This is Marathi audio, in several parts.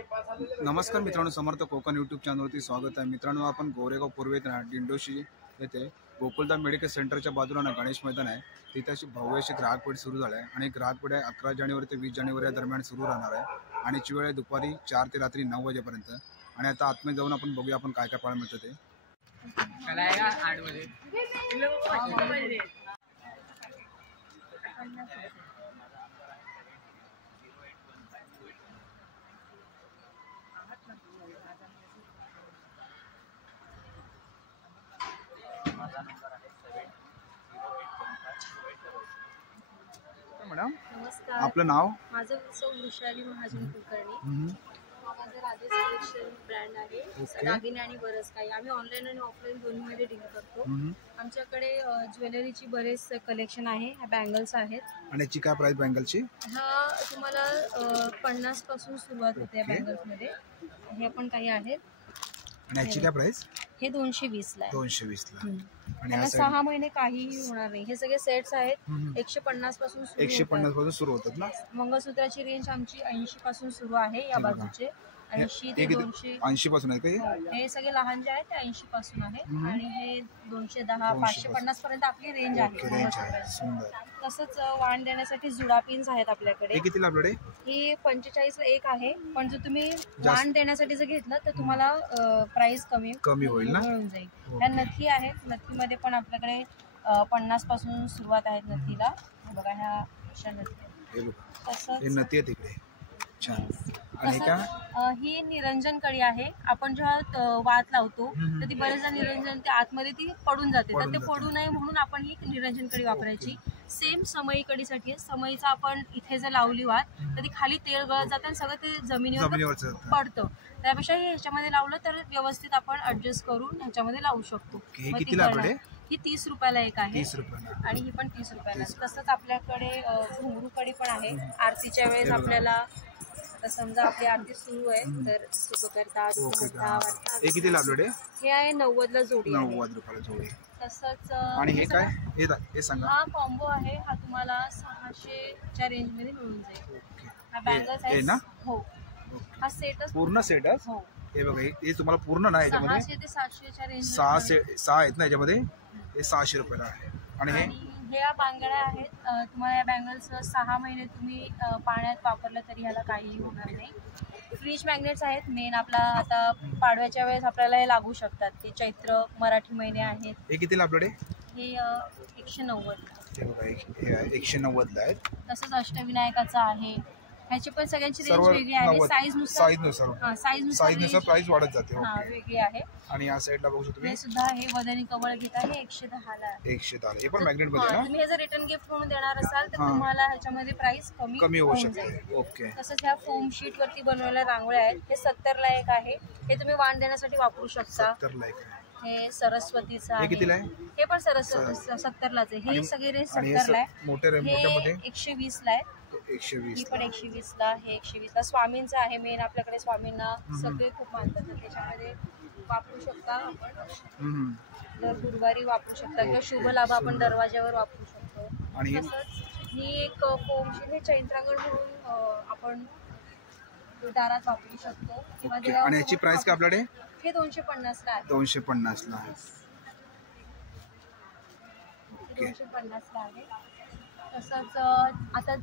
नमस्कार मित्रांनो, समर्थ कोकण यूट्यूब चॅनलवरती स्वागत आहे। मित्रांनो, आपण गोरेगाव पूर्वेत दिंडोशी येथे गोकुलधाम मेडिकल सेंटरच्या बाजूला गणेश मैदान आहे, तिथे अशी भव्य अशी ग्राहकपेठ सुरू झाली आहे आणि ग्राहकपेठ 11 जानेवारी ते 20 जानेवारी या दरम्यान सुरू राहणार आहे आणि ची वेळ आहे दुपारी 4 ते रात्री 9 वाजेपर्यंत। आणि आता आतमध्ये जाऊन आपण बघूया आपण काय काय पाहायला मिळतं ते। मॅडम, नमस्कार, आपलं नाव? माझं वृषाली महाजन कुलकर्णी। माझं राधेस कलेक्शन ब्रँड आहे। दागिने आणि बरंच काही आम्ही ऑनलाईन आणि ऑफलाईन दोन्हीमध्ये डील करतो। आमच्याकडे ज्वेलरीची बरेच कलेक्शन आहे। बँगल्स आहेत। आणि याची काय प्राइस बँगलची? हा तुम्हाला 50 पासून सुरुवात होते बँगल्स मध्ये। हे पण काही आहेत। आणि याची काय प्राइस? हे 220 ला आहे। 220 ला। आणि 6 महिने काहीही होणार नाही। हे सगळे सेट्स आहेत। 150 पासून 150 पासून सुरू होतात ना। मंगळसूत्राची रेंज आमची 80 पासून सुरू आहे। या बाजूचे 80 ते 200 80 पासून आहे का? हे सगळे लहान जे आहेत ते 80 पासून आहे आणि हे 210 550 पर्यंत आपली रेंज आहे। तसंच वाण देण्यासाठी जुडा पिन्स आहेत आपल्याकडे। हे कितीला आपल्याकडे? ही 45 ला एक आहे, पण जर तुम्ही वाण देण्यासाठी जर घेतलं तर तुम्हाला प्राइस कमी होईल ना, मिळून जाईल। ह्या नथी आहेत। नथीमध्ये पण आपल्याकडे 50 पासून सुरुवात आहे नथीला। बघा ह्या अशा नथी। हे नथी आहे तिकडे। आणि ही निरंजन कडी आहे। आपण जेव्हा वात लावतो तर ती बरेचदा निरंजन ते आतमध्ये ती पडून जाते, तर ते पडू नये म्हणून आपण ही निरंजन कडी वापरायची। सेम समई कडीसाठी समईचा आपण इथे जर लावली वात तर ती खाली तेल गळत जातं आणि सगळं ते जमिनीवर पडतं। त्यापेक्षा ह्याच्यामध्ये लावलं तर व्यवस्थित आपण ऍडजस्ट करून ह्याच्यामध्ये लावू शकतो। ही 30 रुपयाला एक आहे आणि ही पण 30 रुपयाला। तसंच आपल्याकडे घुंगरू कडी पण आहे। आरतीच्या वेळेस आपल्याला समजा आपली आरती सुरू आहे तर सुख करतात। हे किती आपल्याकडे? हे आहे 90 ला जोडी। 90 रुपयाला जोडी। तसंच आणि हे काय? हे सांगा। हा कॉम्बो आहे। हा तुम्हाला 600 च्या रेंज मध्ये मिळून जाईल। हा बँगल्स आहे ना? हो, हा सेटच पूर्ण सेटच। हो, हे बघा, हे तुम्हाला पूर्ण ना याच्यामध्ये 600 ते 700 च्या रेंज 6 आहेत ना याच्यामध्ये। हे 600 रुपयाला आहे। आणि हे या बांगड्या आहेत। तुम्हाला या बँगल्स 6 महिने तुम्ही पाण्यात वापरलं तरी ह्याला काहीही होणार नाही। फ्रीज मॅग्नेट्स आहेत। मेन आपला आता पाडव्याच्या वेळेस आपल्याला हे लागू शकतात। ते चैत्र मराठी महिने आहेत। हे कितीला आपल्याकडे? हे 190। हे बघा, हे 190 ला आहेत। तसंच अष्टविनायकाचा आहे। ह्याची पण सगळ्यांची रेंज वेगळी आहे। साईजनुसार प्राइस वाढत जाते। वेगळी आहे। आणि या साईडला बघू शकतो हे सुद्धा हे वदनी कमळ घेत आहे 110 ला। 110 हे पण मॅग्नेट मध्ये ना। तुम्ही हे जर रिटर्न गिफ्ट म्हणून देणार असाल तर तुम्हाला ह्याच्यामध्ये प्राइस कमी होऊ शकते। ओके। तसंच ह्या फोम शीट वरती बनवलेल्या रांगोळ्या आहेत। हे 70 ला एक आहे। हे तुम्ही वाण देण्यासाठी वापरू शकता। 70 ला एक आहे। हे सरस्वतीचं आहे। हे कितीला आहे? हे पण 70 लाच आहे। हे सगळे रेंज 70 ला आहे। मोठे 120 ला आहे। 120 ही पण 120 ला। हे 120 ला। स्वामींचं आहे। मेन आपल्याकडे स्वामींना सगळे खूप मानतात, तर त्याच्यामध्ये वापरू शकता आपण। दर गुरुवारी वापरू शकता किंवा शुभ लाभ आपण दरवाज्यावर वापरू शकतो। आणि तसंच ही एक फोम शीट, हे चैत्रांगण म्हणून आपण दारात वापरू शकतो। आणि याची प्राइस काय आपल्याकडे? हे 250 ला आहे। 250 ला आहे। 250 ला आहे। तसंच आता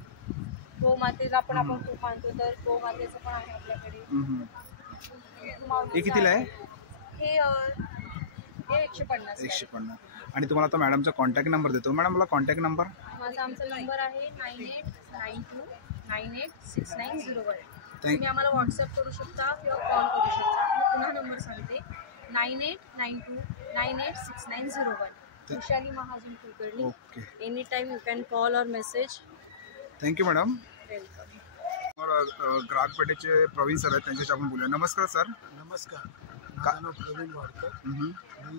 गोमातेला पण आपण खूप मानतो, तर गोमातेचं पण आहे आपल्याकडे। हे कितीला आहे? हे 150। 150। आणि तुम्हाला आता मॅडमचा कॉन्टॅक्ट नंबर देतो। मॅडम, मला कॉन्टॅक्ट नंबर? आमचा नंबर आहे 9892986901। तुम्ही आम्हाला व्हॉट्सअप करू शकता किंवा कॉल करू शकता। मी पुन्हा नंबर सांगते, 9892986901। Vrushali Mahajan Kulkarni. Okay. Any time you can call और मेसेज। Thank you madam. वेलकम। ग्राहक पेठेचे प्रवीण सर आहेत, त्यांच्याशी आपण बोलूया। नमस्कार सर। नमस्कार, माझं नाव प्रवीण वाडकर। मी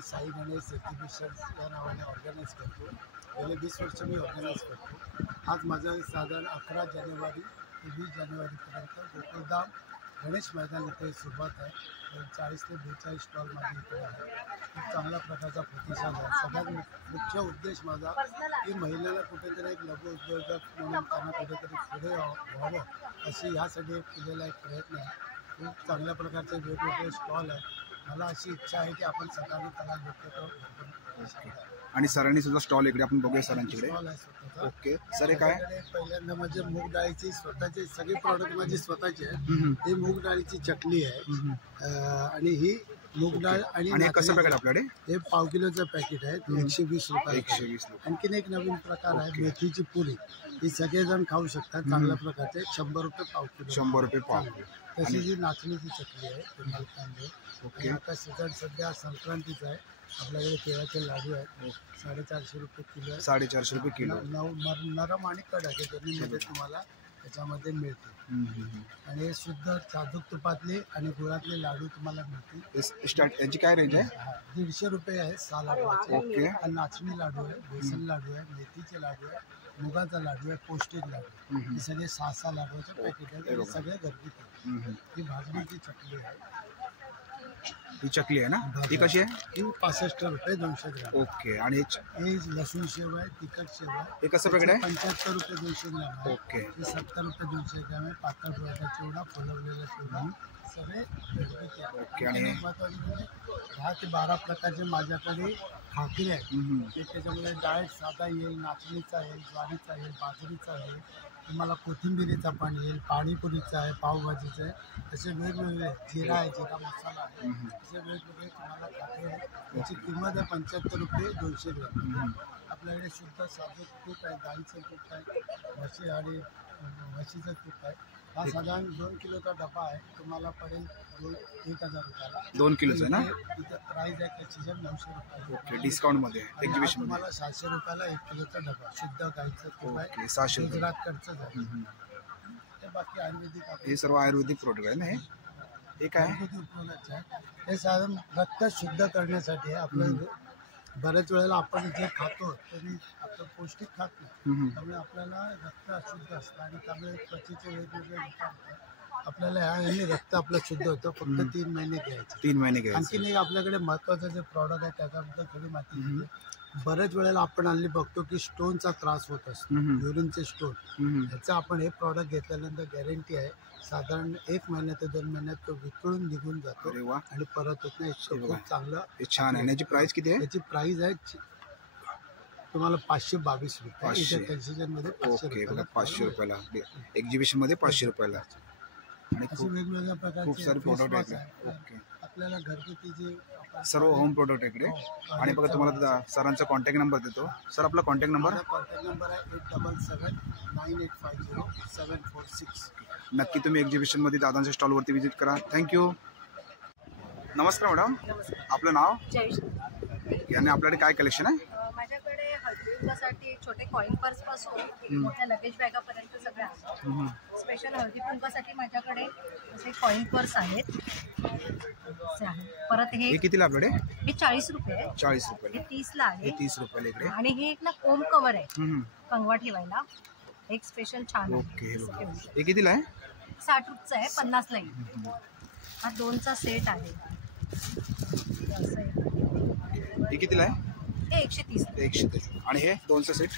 साई गणेश एक्झिबिशन या नावाने ऑर्गनाईज करतो। गेले 20 वर्ष मी ऑर्गनाईज करतो। आज माझं साधारण 11 जानेवारी ते 20 जानेवारीपर्यंत गोकुलधाम गणेश मैदान इथे सुरुवात आहे। 40 ते 42 स्टॉल माझे इकडे आहे। खूप चांगल्या प्रकारचा प्रतिसाद आहे। सगळ्यात मुख्य उद्देश माझा की महिलांना कुठेतरी एक लघु उद्योजक म्हणून त्यांना कुठेतरी पुढे व्हावं, अशी ह्यासाठी केलेला एक प्रयत्न आहे। खूप चांगल्या प्रकारचे वेगवेगळे स्टॉल आहेत. मला अशी इच्छा आहे की आपण सगळ्यांनी त्याला भेटतो. आणि सरांनी सुद्धा स्टॉल इकडे आपण बघूया सरांच्याकडे. स्टॉल आहे स्वतःचा. ओके सर, हे काय? माझ्याकडे पहिल्यांदा म्हणजे मूग डाळीची स्वतःची सगळी प्रॉडक्ट माझी स्वतःची आहे. हम्म. ही मूग डाळीची चटणी आहे. हम्म. आणि ही मूग डाळ आणि हे कसं पॅकेट आपल्याकडे? हे पाव किलोचं पॅकेट आहे. 120 रुपये. 120 रुपये. आणखीन एक नवीन प्रकार आहे मेथीची पुरी. ही सगळेजण खाऊ शकतात. चांगल्या प्रकारचे 100 रुपये पाव किलो. 100 रुपये पाव. तशी जी नाचणीची चटणी आहे ते मलकांदे. ओके. आता सीझन सध्या संक्रांतीचा आहे. आपल्याकडे केळाचे लाडू आहेत. 450 रुपये किलो आहे. 450 रुपये किलो. नरम आणि कडक आहे दोन्हीमध्ये तुम्हाला त्याच्यामध्ये मिळते. आणि हे शुद्ध साजूक तुपातले आणि गुळातले लाडू तुम्हाला मिळतील. यांची काय रेंज आहे? 150 रुपये आहे 6 लाडूचे. ओके. आणि नाचणी लाडू आहे, बेसन लाडू आहे, मेथीचे लाडू आहे, मुगाचा लाडू आहे, पौष्टिक लाडू. हे सगळे 6 लाडूचे पॅकेट आहे. हे सगळे घरगुती. ही भाजणीची चटणी आहे. ही चकली आहे ना? ही कशी आहे? ही 65 रुपये 200 ग्राम. ओके. आणि हे लसूण शेव आहे, तिखट शेव आहे. हे कसं पॅकेट आहे? 75 रुपये 200 ग्राम आहे. ओके. हे 70 रुपये 200 ग्राम आहे. पातळ डोळ्याचा चिवडा, फुलवलेला चिवडा, सगळे घरगुती आहे. ओके. आणि महत्त्वाचं म्हणजे 10 ते 12 प्रकारचे माझ्याकडे खाकरे आहेत. ते त्याच्यामध्ये डाएट साधा येईल, नाचणीचा येईल, ज्वारीचा येईल, बाजरीचा येईल, तुम्हाला कोथिंबिरीचा पण येईल, पाणीपुरीचा आहे, पावभाजीचा आहे. असे वेगवेगळे जिरा आहे, जिरा मसाला आहे, असे वेगवेगळे तुम्हाला खाकरे आहेत. त्याची किंमत आहे 75 रुपये 200 ग्राम. आपल्याकडे शुद्ध साजूक तूप आहे, गाईचं तूप आहे, म्हशीचं तूप आहे. हा साधारण 2 किलोचा डबा आहे. तुम्हाला पडेल 1000 रुपयाला. 2 किलोचं आहे ना? इथं प्राईस आहे त्याची 900 रुपये. ओके. डिस्काउंटमध्ये एक्झिबिशन मध्ये तुम्हाला 700 रुपयाला 1 किलोचा डबा शुद्ध गाईचं तूप आहे. ओके. 700 रुपये. गुजरातकडचंच आहे. ते बाकी आयुर्वेदिक हे सर्व आयुर्वेदिक प्रोडक्ट आहे ना? हे काय? घरगुती प्रोडक्ट आहे. हे साधारण रक्त शुद्ध करण्यासाठी आहे. आपलं बऱ्याच वेळेला आपण जे खातो तरी आपलं पौष्टिक खात नाही. त्यामुळे आपल्याला रक्त अशुद्ध असतं आणि त्यामुळे त्वचेचे वेगवेगळे विकार होतात. आपल्याला ह्याने रक्त आपलं शुद्ध होतं. फक्त 3 महिने घ्यायचे. 3 महिने घ्यायचे. आणखीन एक आपल्याकडे महत्त्वाचं जे प्रॉडक्ट आहे त्याच्याबद्दल थोडी माहिती दिली. बऱ्याच वेळेला आपण हल्ली बघतो की स्टोनचा त्रास होत असतो, युरिनचे स्टोन. ह्याचं आपण हे प्रॉडक्ट घेतल्यानंतर गॅरंटी आहे साधारण 1 महिन्यात ते 2 महिन्यात तो वितळून निघून जातो. अरे वा. आणि परत होत नाही. इतकं खूप चांगलं. हे छान आहे. याची प्राइस किती आहे? याची प्राइस आहे तुम्हाला 522 रुपये. 500. कन्सेशनमध्ये ओके. बघा 500 रुपयाला एक्झिबिशन मध्ये 500 रुपयाला. आणि अशी खूप वेगवेगळ्या खूप प्रकारचे सारे प्रोडक्ट face wash आहेत. आहे. ओके. आपल्याला घरगुती जे सर्व होम प्रोडक्ट आहे इकडे. आणि बघा तुम्हाला सरांचा कॉन्टॅक्ट नंबर देतो. सर आपला कॉन्टॅक्ट नंबर? माझा कॉन्टॅक्ट नंबर आहे 8779850746. नक्की तुम्ही एक्झिबिशन मध्ये दादांच्या स्टॉलवरती व्हिजिट करा. थँक्यू. नमस्कार मॅडम, आपलं नाव? जय. याने आपल्याकडे काय कलेक्शन आहे? माझ्याकडे हळदीकुंकासाठी छोटे कॉइन पर्स पासून मोठ्या लगेज बॅगापर्यंत सगळे आहेत. स्पेशल हळदी कुंकासाठी माझ्याकडे असे कॉइन पर्स आहेत. असे आहेत. परत हे कितीला आपल्याकडे? हे 40 रुपये आहे. 40 रुपयाला. हे 30 ला हे आहे. 30 रुपयाला इकडे. आणि हे एक ना कोम कव्हर आहे कंगवा ठेवायला. एक स्पेशल छान ओके. हे बघा. आहे. हे कितीला आहे? 60 रुपयाचं आहे. 50 ला येईल. हा 2चा सेट आहे. असं आहे. हे कितीला आहे? हे 130. 130. आणि हे 2चं सेट?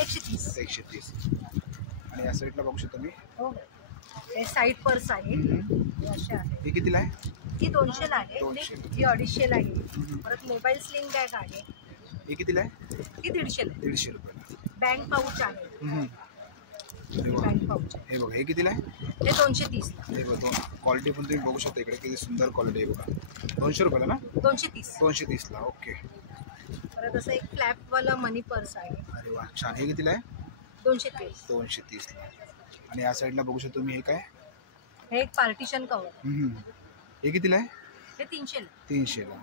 130. 130. आणि या साईडला बघू शकता मी. हो. हे साईड पर्स आहे. हे असे आहे. हे कितीला आहे? ही 200 ला आहे. 200. ही 250 ला आहे. परत मोबाईल स्लिंग बॅग आहे. हे कितीला आहे? ही 150 ला आहे. 150 रुपयाला. बँक पाऊच आहे. हे बघा. बँक पाऊच आहे. हे बघा. हे कितीला आहे? हे 230 ला. हे बघा. क्वालिटी पण तुम्ही बघू शकता इकडे किती सुंदर क्वालिटी आहे बघा. 200 रुपयाला ना? 230. 230ला. ओके. परत असं एक फ्लॅप वाला मनी पर्स आहे. अरे वा, छान. हे कितीला आहे? 230. 230ला. आणि या साईडला बघू शकतो तुम्ही. हे काय? हे एक पार्टिशन कव्हर. हे कितीला आहे? हे 300 ला. 300ला.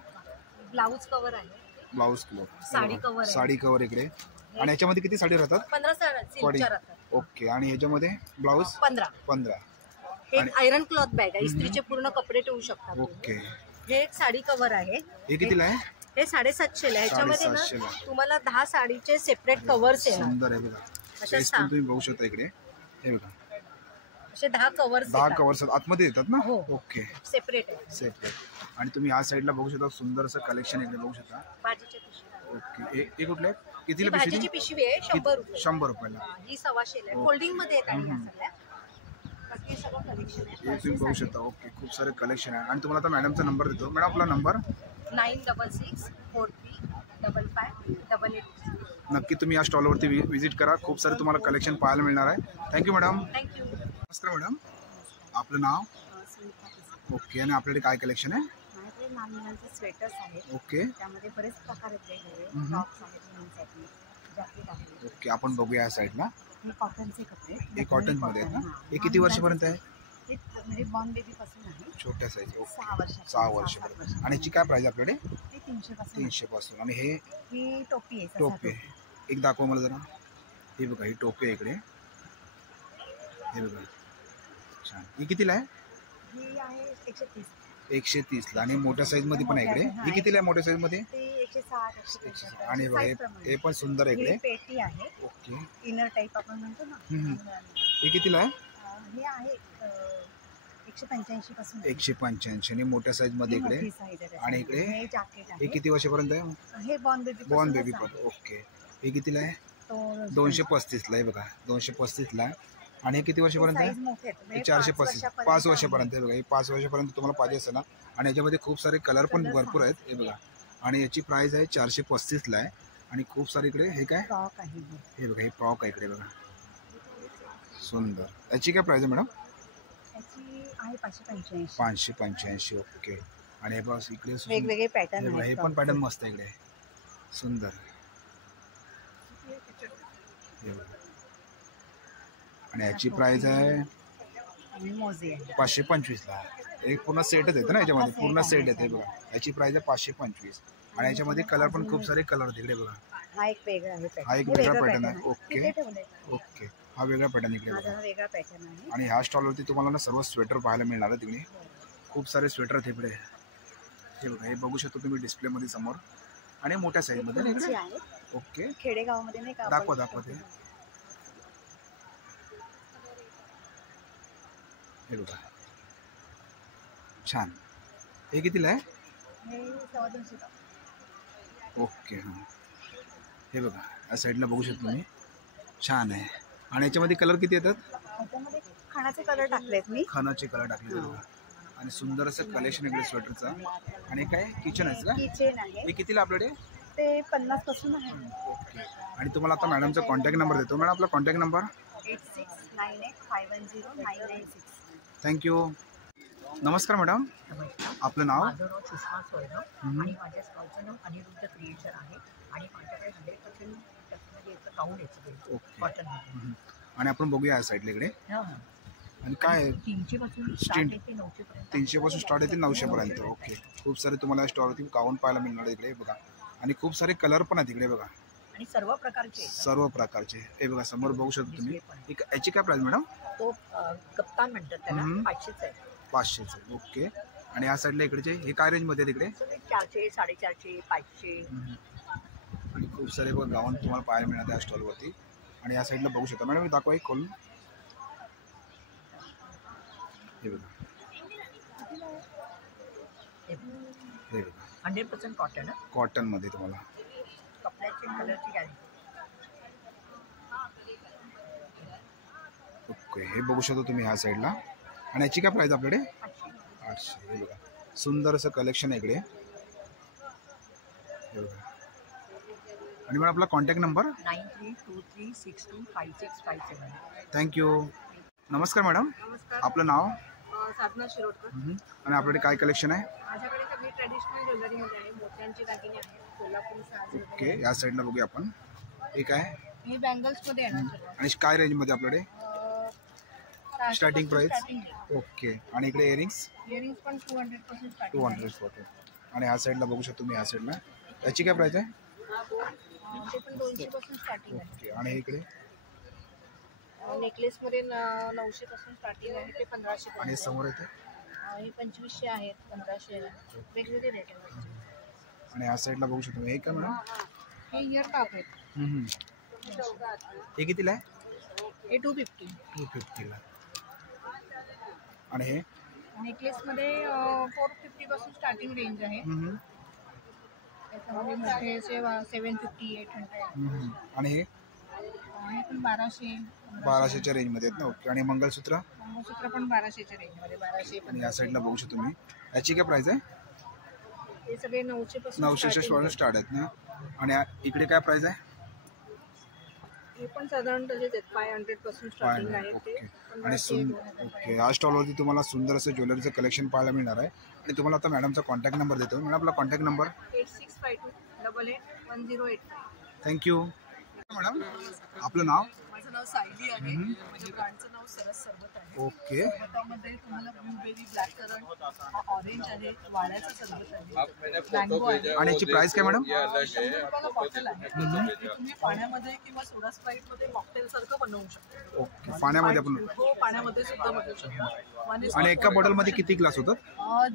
ब्लाऊज कव्हर आहे. Blouse colour. साडी कव्हर आहे. साडी कव्हर इकडे. आणि याच्यामध्ये किती साडी राहतात? 15 सिल्कच्या राहतात. ओके. आणि ह्याच्यामध्ये ब्लाऊज? 15. हे आणि- आयरन क्लॉथ बॅग आहे. इस्त्रीचे पूर्ण कपडे ठेवू शकतात. ओके. हे एक साडी कव्हर आहे. हे कितीला आहे? हे 750 ला. ह्याच्यामध्ये 750 ना ला. तुम्हाला 10 साडीचे सेपरेट कव्हर्स येणार. सुंदर आहे बघा. अशा साईज पण तुम्ही बघू शकता इकडे. हे बघा. असे 10 कव्हर्स 10 कवर्स आतमध्ये येतात ना? हो. ओके. सेपरेट आहे. सेपरेट. आणि तुम्ही ह्या साईडला बघू शकता सुंदर असं कलेक्शन इकडे बघू शकता. भाजीच्या पिशव्या. ओके. हे कुठले? ही कितीला भाजीची पिशवी? पिशवी आहे 100 रुपये. 100 रुपयाला. ही 125 ला. ओके. फोल्डिंग मध्ये येत आहे ह्या सगळ्या. हे सगळं कलेक्शन हे तुम्ही बघू आहे शकता. ओके, खूप सारे कलेक्शन आहे. आणि तुम्हाला आता मॅडमचा नंबर देतो. मॅडम आपला नंबर 9664355888. नक्की तुम्ही या स्टॉलवरती व्हिजिट करा. खूप सारे तुम्हाला कलेक्शन पाहायला मिळणार आहे. Thank you madam. थँक्यू. नमस्कार मॅडम, आपलं नाव? ओके, आणि आपल्याकडे काय कलेक्शन आहे? माझ्याकडे लहान मुलांचे स्वेटर्स आहेत. ओके त्यामध्ये बरेच प्रकार आहेत वेगवेगळे. हम्म. टॉप्स आहेत मुलांसाठी, जॅकेट आहे. ओके, आपण बघूया या साईडला. हे कॉटनचे कपडे. हे कॉटनमध्ये आहेत ना? हां. हे किती वर्षापर्यंत आहे? हे म्हणजे बॉर्न बेबी पासून आहे. छोट्या साईज. ओके, 6 वर्ष. 6 वर्षापर्यंत. आणि याची काय प्राइस आपल्याकडे? ते 300 पासून. 300 पासून. आणि हे ही टोपी आहे. टोपी आहे. एक दाखवा मला जरा. हे बघा, ही टोपी आहे इकडे. हे बघा, छान. ही कितीला आहे? ही आहे 130. 130ला. आणि मोठ्या साईजमध्ये पण आहे इकडे. ही कितीला आहे मोठ्या साईजमध्ये? ते 160 150. आणि बघा, हे पण सुंदर आहे ही इकडे. पेटी आहे. ओके, इनर टाईप आपण म्हणतो ना. हे कितीला आहे? हे आहे 185 पासून. 185. आणि मोठ्या साईजमध्ये इकडे. मोठी size आहे. आणि इकडे हे जॅकेट हे आहे. किती वर्षापर्यंत आहे? हे बॉर्न बेबी बॉर्न बेबी पण. ओके, हे कितीला आहे? तो 235ला आहे बघा, 235ला. आणि हे किती वर्षापर्यंत आहे? साईज मोठे आहेत. हे म्हणजे 435. 5 वर्षापर्यंत आहे बघा. हे 5 वर्षापर्यंत तुम्हाला पाहिजे असेल ना. आणि याच्यामध्ये खूप सारे कलर पण भरपूर आहेत. हे बघा, आणि याची प्राइस आहे 435ला आहे. आणि खूप सारे इकडे हे काय, फ्रॉक आहे. हे बघा, हे फ्रॉक आहे इकडे बघा, सुंदर. याची काय प्राइस आहे मॅडम? त्याची आहे 585. 585. ओके. आणि हे बस इकडे वेगवेगळे पॅटर्न हे बघा, हे पण पॅटर्न मस्त आहे इकडे, सुंदर. हे बघा. आणि याची प्राइस आहे आणि मोजे आहे. 525ला. एक पूर्ण सेटच येतं ना याच्यामध्ये, पूर्ण सेट येते बघा. याची प्राइस आहे 525. आणि याच्यामध्ये कलर पण खूप सारे कलर होते इकडे बघा. हा एक वेगळा आहे pattern. हा एक हे वेगळा वेगळं पॅटर्न pattern आहे. ओके तिथे ठेवलंय. ओके, हा वेगळा पॅटर्न इकडे माझा बघा. हा वेगळा पॅटर्न आहे. आणि ह्या स्टॉलवरती तुम्हाला ना सर्व स्वेटर पाहायला मिळणार आहे तिकडे. खूप सारे स्वेटर आहेत इकडे. हे बघा, हे बघू शकतो तुम्ही डिस्प्लेमध्ये समोर. आणि मोठ्या साईजमध्ये ना पुण्याची इकडे. आहे. ओके, खेडेगावामध्ये नाही का दाखवा दाखवा ते. हे बघा, छान. हे कितीला आहे? हे 250. ओके, हां. हे बघा, या साईडला बघू शकतो तुम्ही, छान आहे. आणि याच्यामध्ये कलर किती येतात? त्याच्यामध्ये खाण्याचे कलर टाकलेत मी. खानाचे कलर टाकले बघा. आणि सुंदर असं कलेक्शन इकडे स्वेटरचा. आणि काय किचन आहे का? किचन आहे. हे कितीला आपल्याकडे? ते 50 पासून आहे. ओके. आणि तुम्हाला आता मॅडमचा कॉन्टॅक्ट नंबर देतो. मॅडम आपला कॉन्टॅक्ट नंबर? 8698510996. थँक्यू. नमस्कार मॅडम, आपलं नाव? माझं नाव सुषमा सोयगाव आणि माझ्या स्टॉलचं नाव अनिरुद्ध क्रिएशन आहे. आणि माझ्याकडे 100% टेक्नॉलॉजी याचं गाऊन याचं ओके. कॉटन. आणि आपण बघूया या साईडला इकडे. आणि काय आहे? 300 पासून स्टिंट. स्टार्ट येते 900 पर्यंत. 300 पासून स्टार्ट येते 900 पर्यंत. ओके, खूप सारे तुम्हाला या स्टॉलवरती गाऊन पाहायला मिळणार इकडे बघा. आणि खूप सारे कलर पण आहेत इकडे बघा, आणि सर्व प्रकारचे आहेत. सर्व प्रकारचे. हे बघा, समोर बघू शकतो तुम्ही. याची काय प्राइस मॅडम? तो कप्तान म्हणतात त्याला. 500च आहे. 500चे. ओके. आणि या साईडला इकडचे हे काय रेंजमध्ये तिकडे? 400 450 500. आणि खूप सारे बघा गाऊन तुम्हाला पाहायला मिळतात या स्टॉलवरती. आणि या साईडला बघू शकता मॅडम, दाखवा एक खोलून. हे बघा, हे बघा, 100% कॉटन. कॉटनमध्ये तुम्हाला. कपड्याची कलरची गॅरंटी. ओके, हे बघू शकतो तुम्ही ह्या साईडला. आणि याची काय प्राइस आपल्याकडे? 800. हे बघा, सुंदर असं कलेक्शन आहे इकडे. हे बघा. आणि मॅडम आपला कॉन्टॅक्ट नंबर? 9323625657. थँक्यू. नमस्कार मॅडम, नमस्कार. आपलं नाव? साधना शिरोडकर. आणि आपल्याकडे काय कलेक्शन आहे? माझ्याकडे सगळी ट्रेडिशनल ज्वेलरीमध्ये आहे. मोत्यांची दागिने आहेत, कोल्हापुरी साज ओके, या साईडला बघूया आपण. हे काय? हे बँगल्समध्ये येणार सर्व. आणि काय रेंजमध्ये आपल्याकडे? Starting price? Starting okay. आणि इकडे इयरिंग्स? इयरिंग्स पण 200 पासून स्टार्टिंग 240. आणि ह्या साईडला बघू शकतो मी, ह्या साईडला. याची काय प्राइस आहे? ते पण 200 पासून स्टार्टिंग आहे. ओके. आणि इकडे? नेकलेसमध्ये 900 पासून स्टार्टिंग आहे, ते 1500 आणि पर्यंत. समोर येते? हे 2500 आहेत, 1500 आहेत, वेगवेगळे रेट आहेत. आणि ह्या साईडला बघू शकतो. हे काय मॅडम? हे इयर काप आहेत. हे कितीला आहे? हे 250. 250ला. आणि हे? नेकलेसमध्ये 450 पासून स्टार्टिंग रेंज आहे. त्याच्यामध्ये मोठे 750 800. आणि हे? हे पण 1200. 1200च्या रेंजमध्ये आहेत ना. ओके. आणि मंगळसूत्र मंगळसूत्र पण 1200च्या रेंजमध्ये. 1200 पण. आणि या साईडला बघू शकतो तुम्ही. याची काय प्राइस आहे? हे सगळे 900 पासून 900 स्टार्ट आहेत ना. आणि इकडे काय प्राइस आहे? हे पण साधारण तसेच आहेत. 500 पासून स्टार्टिंग आहे ते. ओके. आणि ओके, या स्टॉलवरती तुम्हाला सुंदर असं ज्वेलरीचं कलेक्शन पाहायला मिळणार आहे. आणि तुम्हाला आता मॅडमचा कॉन्टॅक्ट नंबर देतो. मॅडम आपला कॉन्टॅक्ट नंबर. 8652881085. थँक्यू. मॅडम आपलं नाव? माझं नाव सायली आहे. माझ्या ब्रँडचं नाव सरस सरबत आहे. ओके. सरबतामध्ये तुम्हाला ब्लूबेरी, ब्लॅक करंट, ऑरेंज आहे, वाळ्याचं सरबत आहे, मँगो आहे. आणि याची प्राइस काय मॅडम? 100 रुपयाला बॉटल आहे. त्याच्यामध्ये तुम्ही पाण्यामध्ये किंवा सोडा स्प्राईटमध्ये मॉकटेल सारखं बनवू शकता. ओके. पाण्यामध्ये आपण हो, पाण्यामध्ये सुद्धा बनवू शकता. आणि एका बॉटलमध्ये किती ग्लास होतात?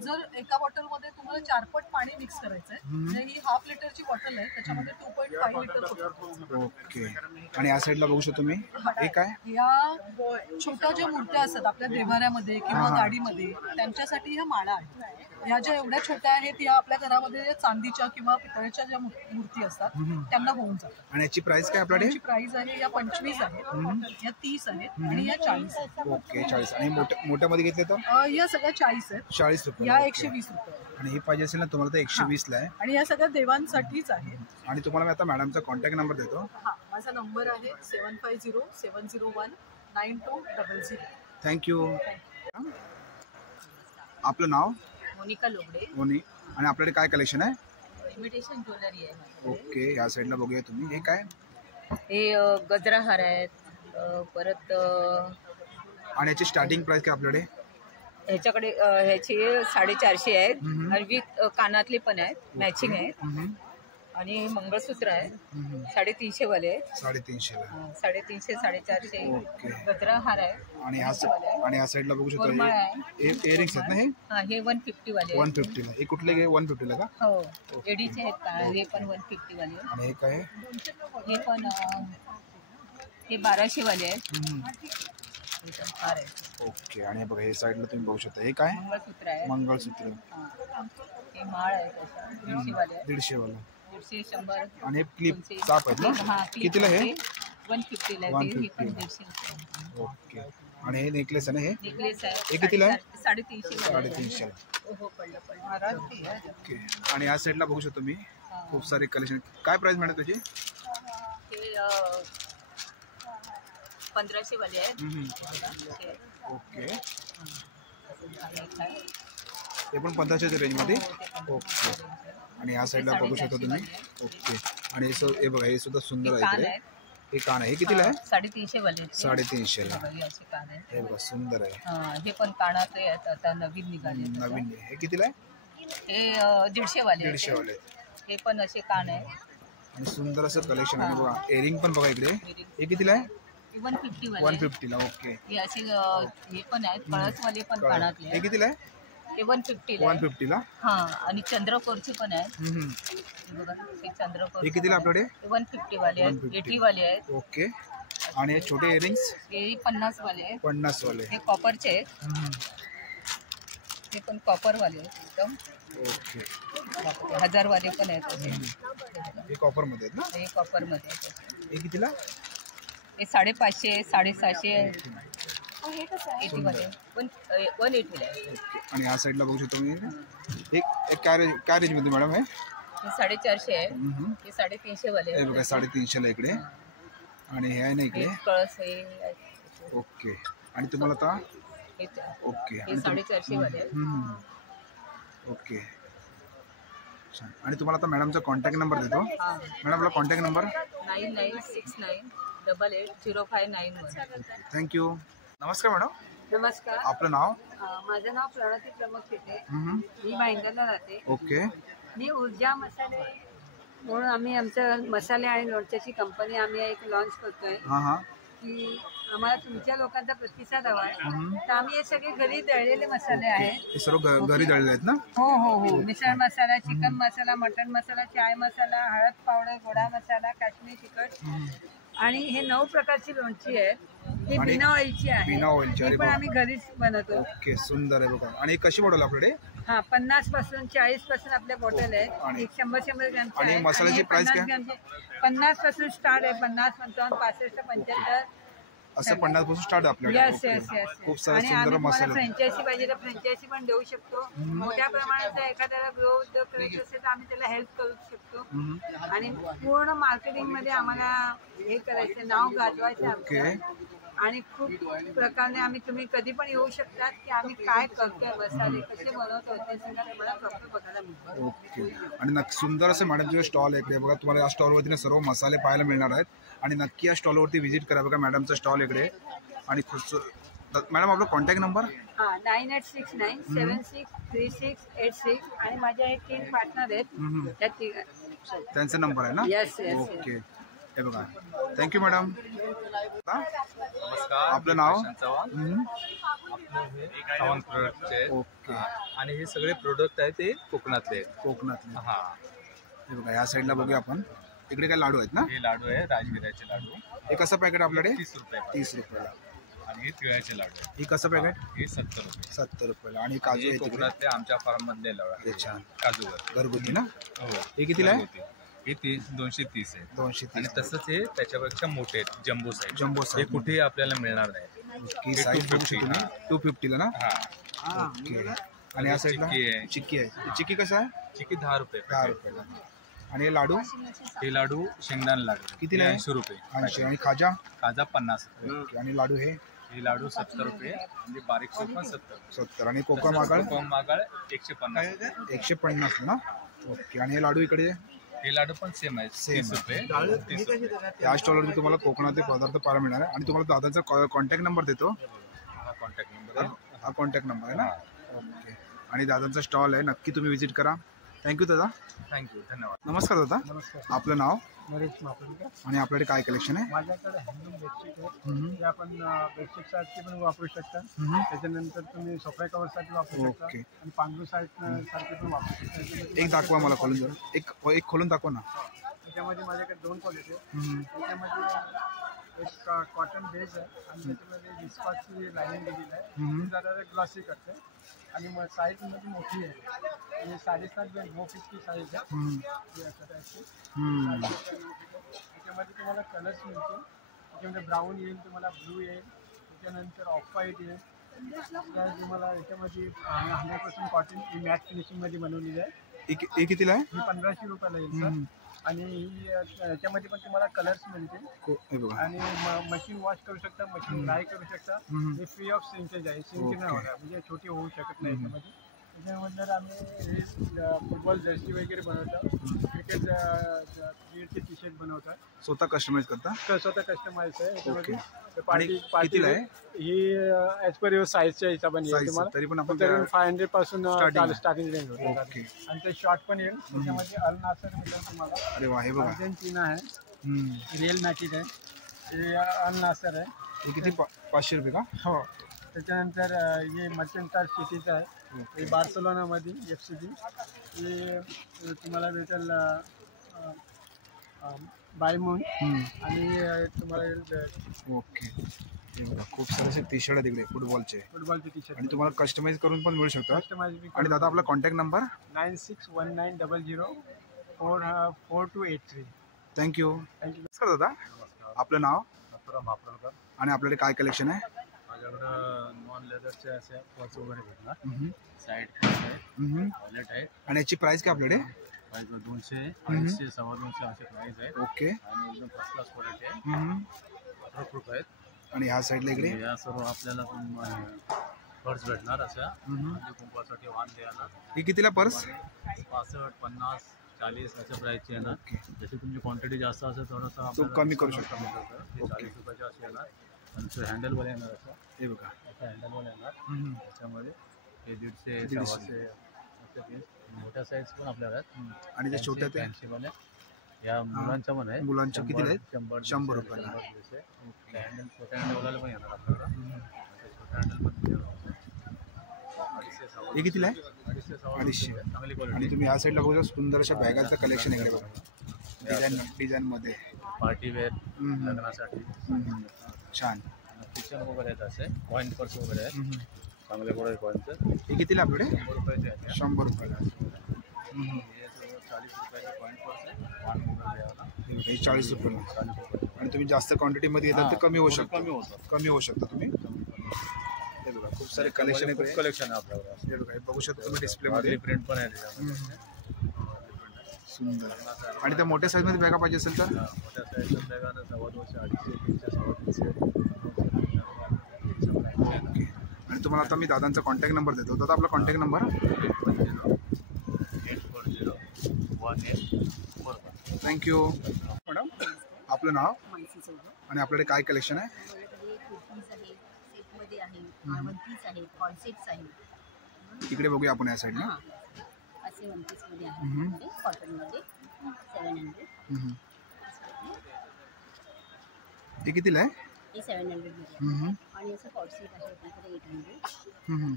जर एका बॉटलमध्ये तुम्हाला 4 पट पाणी मिक्स करायचं आहे. म्हणजे ही 1/2 लिटरची बॉटल आहे, त्याच्यामध्ये 2.5 लिटर होतं. ओके. आणि या साईडला बघू शकतो तुम्ही. हे काय? या छोट्या ज्या मूर्त्या असतात आपल्या देवाऱ्यामध्ये किंवा गाडीमध्ये, त्यांच्यासाठी ह्या माळा आहेत. ह्या ज्या एवढ्या छोट्या आहेत, या आपल्या घरामध्ये चांदीच्या किंवा पितळेच्या ज्या मूर्ती असतात त्यांना होऊन जातात. आणि याची प्राइस काय आपल्याकडे? याची प्राइस आहे या 25 आहेत, या 30 आहेत आणि या 40 आहेत. ओके. 40. आणि मोठ्यामध्ये घेतले तर या सगळ्या 40 आहेत. 40 रुपये. या 120 रुपये. आणि ही पाहिजे असेल ना तुम्हाला तर 120ला आहे. आणि या सगळ्या देवांसाठीच आहे. आणि तुम्हाला मी आता मॅडमचा कॉन्टॅक्ट नंबर देतो. हा, माझा नंबर आहे 7507019200. थँक्यू. आपलं नाव? मोनिका लोगडे. मोनी. आणि आपल्याकडे काय कलेक्शन आहे? इमिटेशन ज्वेलरी आहे. ओके. या साईडला बघूया तुम्ही. हे काय? हे गजरा हार आहेत. परत आणि याची स्टार्टिंग प्राइस काय आपल्याकडे? ह्याच्याकडे ह्याची 450 आहेत. आणि विथ कानातले पण आहेत, मॅचिंग आहेत. आणि मंगळसूत्र आहे 350 वाले आहेत. 350ला. 350, 450. ओके. गजरा हार आहे. आणि या साईडला बघू शकतो. कोरमाळ आहे. इयरिंग्स आहेत ना हे? हा, हे 150 वाले आहेत. 150ला. हे कुठले घे? 150ला का? हो, एडीचे आहेत का? हे पण 150 वाले आहेत. आणि हे काय? हे पण हे 1200 वाले आहेत. हार आहे. ओके. आणि बघा हे साईडला तुम्ही बघू शकता. हे काय? मंगळसूत्र आहे. मंगळसूत्र. हे माळ आहे तसं 150 वाले आहेत. 150 वाला. 150, 100. आणि हे क्लिप चाप आहेत ना? हा, clip कितीला हे? 150 ला आहे. 150. हे पण 150. ओके. आणि हे नेकलेस आहे ना हे? नेकलेस आहे. हे कितीला आहे? 350 वाले. 350ला. हो, पडलं. ओके. आणि या साईडला बघू शकतो मी खूप सारे कलेक्शन. काय प्राइस मिळेल त्याची? हे 1500 वाले आहेत. हे ओके. आणि काय? हे पण 1500च्या रेंजमध्ये. ओके. आणि या साईडला बघू शकता तुम्ही. ओके. आणि हे बघा हे सुद्धा सुंदर आहे इकडे. हे कान आहे. हे कितीला आहे? 350 वाले आहेत. 350ला. याचे कान आहेत. हे बघा सुंदर आहे. हे पण कानातले आहेत, आता नवीन निघाले. नवीन. हे कितीला आहे? हे 150 वाले आहेत. 150 वाले. हे पण असे कान आहे. आणि सुंदर असं कलेक्शन आहे बघा. इयरिंग पण बघा इकडे. हे कितीला आहे? 150 वाले. 150ला. ओके. हे असे हे पण आहेत कळसवाले पण कानातले हे आहेत. कितीला आहे? हे 150 150ला. हा. आणि चंद्रकोरचे पण आहेत. हे बघा, हे चंद्रकोर. हे कितीला आपल्याकडे? 150 वाले आहेत. 150. 80 वाले आहेत. ओके. आणि हे छोटे इयरिंग्स? हे 50 वाले आहेत. 50 वाले. हे कॉपरचे आहेत. हे पण कॉपर वाले आहेत एकदम. ओके. 1000 वाले पण आहेत असे. हे कॉपर मध्ये आहेत ना? हे कॉपर मध्ये आहेत. हे कितीला? हे 550, 750. हे कसं आहे? 80 वाले. 180 आहे. आणि या साईडला बघू शकतो मी. एक काय रेंज मध्ये मॅडम आहे? हे 450 आहे. हे 350 वाले हे आहेत. बघा 350ला इकडे. आणि हे आहे ना इकडे. हे कळस हे ओके. आणि तुम्हाला आता ओके. हे 450 वाले आहेत. ओके. छान. आणि तुम्हाला आता मॅडमचा कॉन्टॅक्ट नंबर देतो. मॅडम आपला कॉन्टॅक्ट नंबर? 9969880591. थँक्यू. नमस्कार मॅडम. नमस्कार. आपलं नाव? माझं नाव प्रणती प्रमोद पेटे. मी भाईंदरला राहते. ओके. मी ऊर्जा मसाले म्हणून आम्ही आमचं मसाले आणि लोणच्याची कंपनी आम्ही एक लॉन्च करतोय. हां हां. की आम्हाला तुमच्या लोकांचा प्रतिसाद हवा आहे. तर आम्ही हे सगळे घरी दळलेले मसाले आहेत. हे सर्व घरी दळले आहेत ना? हो हो हो. मिसळ मसाला, चिकन मसाला, मटन मसाला, चाय मसाला, हळद पावडर, गोडा मसाला, काश्मीरी तिखट. आणि हे 9 प्रकारची लोणची आहेत. ही बिना ऑइलची आहे. बिना ऑइलची. ही अरे पण वा. आम्ही घरीच बनवतो. ओके. सुंदर आहे बघा. आणि कशी बनवलं आपल्याकडे? हा 50 पासून 40 पासून आपल्या बॉटल आहे. आणि- एक 100 ग्रॅमच्या आणि आहे. मसाल्याची हे price 50 काय? ग्रॅमचे 50 पासून स्टार्ट आहे. 50, 55, 65, 75. असं 50 पासून स्टार्ट आपल्याकडे. Yes okay. Yes yes. खूप सारे आणि सुंदर आम्ही तुम्हाला मसाले आहेत. फ्रँचायझी पाहिजे तर फ्रँचायझी पण देऊ शकतो. मोठ्या प्रमाणात एखाद्याला ग्रो उद्योग करायचं असेल तर आम्ही त्याला हेल्प करू शकतो. आणि पूर्ण मार्केटिंग मध्ये आम्हाला हे करायचं, नाव गाजवायचं आहे ओके. आमचं. आणि खूप प्रकारे आम्ही तुम्ही कधी पण येऊ शकतात की आम्ही काय करतोय, मसाले कसे बनवतो ते सगळं तुम्हाला प्रॉपर बघायला मिळतं. ओके. आणि नक्की सुंदर असं मॅडमचे स्टॉल आहे इकडे बघा. तुम्हाला या स्टॉलवरती सर्व मसाले पाहायला मिळणार आहेत. आणि नक्की या स्टॉलवरती व्हिजिट करा बघा. मॅडमचा स्टॉल इकडे. आणि मॅडम आपला कॉन्टॅक्ट नंबर. हा 9869763686 आणि माझ्या एक 3 पार्टनर आहेत. त्या तिघ- त्यांचा नंबर आहे ना. Yes yes. ओके. हे बघा. Thank you madam. नमस्कार. आपलं नाव? प्रशांत चव्हाण. आपलं हे चव्हाण प्रोडक्टचे आहेत. ओके. आणि हे सगळे प्रोडक्ट आहेत ते कोकणातले आहेत. कोकणातले. हा, हे बघा या साईडला बघूया आपण. इकडे काय लाडू आहेत ना. हे लाडू आहे राजगिऱ्याचे लाडू. हे कसं पॅकेट आपल्याकडे. 30 रुपये. 30 रुपयाला. आणि हे तिळाचे लाडू आहे. ही कसं पॅकेट. हे 70 रुपये. 70 रुपयाला. आणि काजू हे आहे तिकडे. कोकणातले आमच्या फार्म मधले लाडू हे आहे. छान काजूवर. घरगुती ना. हो. हे कितीला आहे. घरगुती. हे 230 आहे. 230. आणि तसंच हे त्याच्यापेक्षा मोठे आहेत जम्बो साईज. जम्बो हे साईज. कुठेही आपल्याला मिळणार नाही. की हे साईज 250 तुम्ही 250 ला ना. हा. ओके. आणि या साईडला चिक्की आहे. चिक्की आहे. चिक्की कसं आहे. चिकी 10 रुपये. 10 रुपयाला. आणि हे लाडू हे लाडू शेंगदाणा लाडू कितीला आहे? 80 रुपये. 80. आणि खाजा. खाजा 50 रुपये. ओके. आणि लाडू हे हे लाडू 70 रुपये. म्हणजे बारीक सूप पण 70. 70. आणि कोकम आगळ कोकम मागाळ 150 रुपये. 150 ना. ओके. आणि हे लाडू इकडे. हे लाडू पण सेम आहे. Same 30 रुपये. 30 रुपये. या स्टॉलवरती तुम्हाला कोकणातले पदार्थ पाहायला मिळणार आहे. आणि तुम्हाला दादाचा कॉन्टॅक्ट नंबर देतो. हा कॉन्टॅक्ट नंबर आहे. हा कॉन्टॅक्ट नंबर आहे ना. ओके. आणि दादांचा स्टॉल आहे. नक्की तुम्ही व्हिजिट करा. थँक्यू दादा. थँक्यू. धन्यवाद. नमस्कार दादा. नमस्कार. आपलं नाव नरेश मापडकर. आणि आपल्याकडे काय कलेक्शन आहे. माझ्याकडे हँडलूम बेडशीट आहे. ते आपण बेडशीटसाठी पण वापरू शकता. हम्म. त्याच्यानंतर तुम्ही सोफा कव्हरसाठी वापरू शकता. ओके. आणि पांघरू सारखे पण वापरू शकता. एक दाखवा मला खोलून जरा. एक खोलून दाखवा ना. त्याच्यामध्ये माझ्याकडे 2 क्वालिटी आहे. हम्म. त्याच्यामध्ये एक कॉटन बेस आहे आणि त्याच्यामध्ये विस्कॉसची लाईनिंग दिलेली आहे. हम्म. ती जरा ग्लॉसी करते आणि मग साईजमध्ये मोठी आहे. म्हणजे 7.5 बाय 950 साईज आहे. हम्म. ती असं टाईपची. हम्म. त्याच्यामध्ये तुम्हाला कलर्स मिळतील. त्याच्यामध्ये ब्राऊन येईल, तुम्हाला ब्लू येईल, त्याच्यानंतर ऑफ व्हाईट येईल. तर तुम्हाला याच्यामध्ये 100% कॉटन ही मॅट फिनिशिंगमध्ये बनवलेली आहे. हे कितीला आहे. ही 1500 रुपयाला येईल सर. हम्म. आणि ही याच्यामध्ये पण तुम्हाला कलर्स मिळतील. हे बघा. आणि मशीन वॉश करू शकता, मशीन ड्राय करू शकता. हम्म. हे फ्री ऑफ सिंकेज आहे. सिंकेज नाही होणार, म्हणजे छोटी होऊ शकत नाही याच्यामध्ये. त्याच्यानंतर आम्ही हे फुटबॉल जर्सी वगैरे बनवतो. क्रिकेट क्रिकेटचे टी शर्ट बनवतात. स्वतः कस्टमाइज करता. स्वतः कस्टमाइज आहे याच्यामध्ये. ओके. पार्टी कितीला आहे? ही ॲज पर युअर साईजच्या हिशोबाने येईल Size तुम्हाला. तरी पण आपण तरी 500 पासून Starting. स्टार्टिंग रेंज होते. ओके. आणि ते शॉर्ट पण येईल. त्याच्यामध्ये अल नासर मिळेल तुम्हाला. अरे वा. हे बघा. अर्जेंटिना आहे. हम्म. रिअल मॅटिक आहे. हे अल नासर आहे. हे किती 500 रुपये का. हो. त्याच्यानंतर हे मर्चंटार सिटीचं आहे. हे बार्सलोनामध्ये FCB. हे तुम्हाला भेटेल बायमून. हम्म. आणि तुम्हाला येईल ओके. हे बघा खूप सारे असे टी शर्ट आहे तिकडे फुटबॉलचे. फुटबॉलचे टी शर्ट. आणि तुम्हाला कस्टमाइज करून पण मिळू शकतात. कस्टमाइज आणि दादा आपला कॉन्टॅक्ट नंबर. 9619004283. थँक्यू. थँक्यू. नमस्कार दादा. आपलं नाव मापरकर. आणि आपल्याकडे काय कलेक्शन आहे. माझ्याकडं नॉन लेदरचे असे पर्स वगैरे भेटणार. हम्म. साईड पर्स आहे. हम्म. वॉलेट आहे. आणि याची प्राइस काय आपल्याकडे. प्राईस 200, 250, 250 असे प्राईस आहे. ओके. आणि एकदम फर्स्ट क्लास क्वालिटी आहे. हम्म. वॉटरप्रूफ आहेत. आणि ह्या साईडला इकडे. या सर्व आपल्याला पर्स भेटणार अशा. हम्म. म्हणजे कुंपासाठी वाहन द्यायला. ही कितीला पर्स. 65, 50, 40 अशा प्राईसचे येणार. ओके. जशी तुमची क्वांटिटी जास्त असेल थोडंसं तो आपल्याला कमी करू discount शकतो. कमी करतो. हे ओके. 40 रुपयाचे असे येणार. आणि तो हँडलवर येणार असं. हे बघा. असं हँडलवर येणार. हम्म. त्याच्यामध्ये हे 150, 150. 100 असे पीस. मोठ्या साईज पण आपल्याला आहेत. आणि त्या छोट्या त्या फॅन्सीवाल्या या मुलांच्या पण आहे. मुलांच्या कितीला आहेत? 100 रुपयाला. हँडल छोट्या हँडलवाल्याला पण येणार आपल्याला. छोट्या हँडल पण येणार. हे कितीला आहे. 250. चांगली आणि क्वालिटी. तुम्ही ह्या साईडला बघू शकता सुंदर अशा बॅगाचं कलेक्शन आहे इकडे बघा. डिझाईन मध्ये. पार्टी वेअर हम्म. लग्नासाठी. हम्म. छान. किचन वगैरे आहेत असे. कॉईन पर्स वगैरे आहेत. हम्म. चांगले कोड कॉईनचं हे कितीला आपल्याकडे? 100 रुपयाचे आहेत. 100 रुपयाला. हे सगळं 40 रुपयाचे कॉईन पडते. वाण वगैरे द्यायला हे 40 रुपयाला. 40 रुपये. आणि तुम्ही जास्त क्वांटिटीमध्ये घेतात ते कमी होऊ थोडं शकतं. कमी होतं. कमी होऊ शकता तुम्ही. हे बघा खूप सारे कलेक्शन आहे. खूप कलेक्शन आहे आपल्याकडे. हे बघा हे बघू शकता तुम्ही डिस्प्लेमध्ये. प्रिंट पण आहे त्याच्यामध्ये. सुंदर. आणि त्या मोठ्या साईजमध्ये बॅगा पाहिजे असेल तर मोठ्या साईजच्या बॅगानं 250, 250, 300, 350. ओके. आणि तुम्हाला आता मी दादांचा कॉन्टॅक्ट नंबर देतो. दादा आपला कॉन्टॅक्ट नंबर. 840-840-1845. थँक्यू. मॅडम आपलं नाव मानसी चौधरी. आणि आपल्याकडे काय कलेक्शन आहे? आपल्याकडे कुर्तीज आहे, सेटमध्ये आहे, वनपीस आहे, कॉन्सेप्ट्स आहे. इकडे बघूया आपण या साईडला. हां, असे वनपीसमध्ये आहे कॉटनमध्ये 700. हे कितीला आहे? हे 700 मध्ये हम्म. आहे. आणि असं कॉटसेट आहे आपल्याकडे 800. हम्म.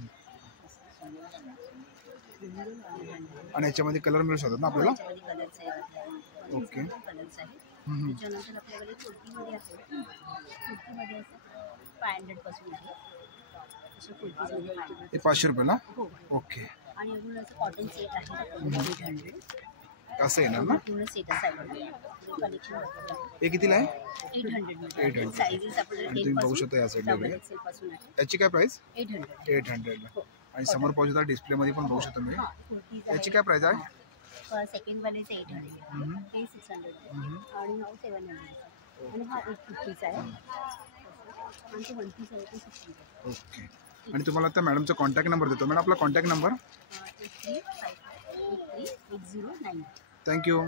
आणि याच्यामध्ये कलर मिळू शकतात ना आपल्याला? त्याच्यामध्ये कलर्स आहेत. ओके. कलर्स आहेत. हम्म. त्याच्यानंतर आपल्याकडे कुर्तीमध्ये असेल, कुर्तीमध्ये असं 500 पासून आहे. अशा कुर्तीजमध्ये 500. हे 500 रुपयाला. हो. ओके. आणि अजून असं कॉटन सेट आहे आपल्याकडे 800. असं येणार ना? पूर्ण सेटच आहे कलेक्शन आपल्याकडे हे कितीला आहे? 800 मध्ये. 800. साईजेस आपल्याकडे आणि 10 तुम्ही बघू पासून शकता या साईडला डबल वगैरे. एक्सेल पासून आहे. याची काय प्राइस? 800. 800ला. हो. आणि समोर पाहू शकता डिस्प्लेमध्ये पण बघू शकता मी. हां, कुर्तीज याची काय प्राइस आहे? सेकंड वालेचे 800. हे 600 आणि हा 700. आणि हा एक कुर्तीचा आहे. आणि तो 1 पीस आहे तो 600. ओके. आणि तुम्हाला आता मॅडमचा कॉन्टॅक्ट नंबर देतो. मॅडम आपला कॉन्टॅक्ट नंबर. 83538389. थँक्यू.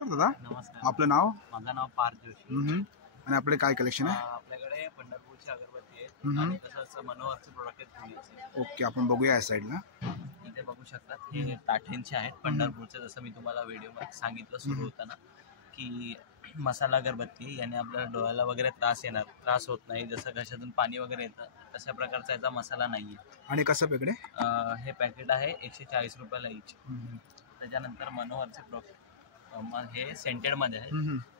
दादा नमस्कार. आपलं नाव. माझं नाव पार्थ जोशी. आणि आपल्याकडे काय कलेक्शन आहे? आपल्याकडे पंढरपूरची अगरबत्ती आहे हम्म. आणि तसंच मनोहरचे प्रोडक्ट आहेत पुण्याचे. ओके आपण बघूया या साईडला. इथे बघू शकतात हे ताठेंचे आहेत पंढरपूरचे. जसं मी तुम्हाला व्हिडिओमध्ये सांगितलं सुरू होताना की मसाला अगरबत्ती आहे. याने आपल्याला डोळ्याला वगैरे त्रास होत नाही. जसं घशातून पाणी वगैरे येतं तशा प्रकारचा याचा मसाला नाही आहे. आणि कसं पेकडे? हे पॅकेट आहे 140 रुपयाला इच. त्याच्यानंतर मनोहरचे प्रोडक्ट हे सेंटेडमध्ये आहे.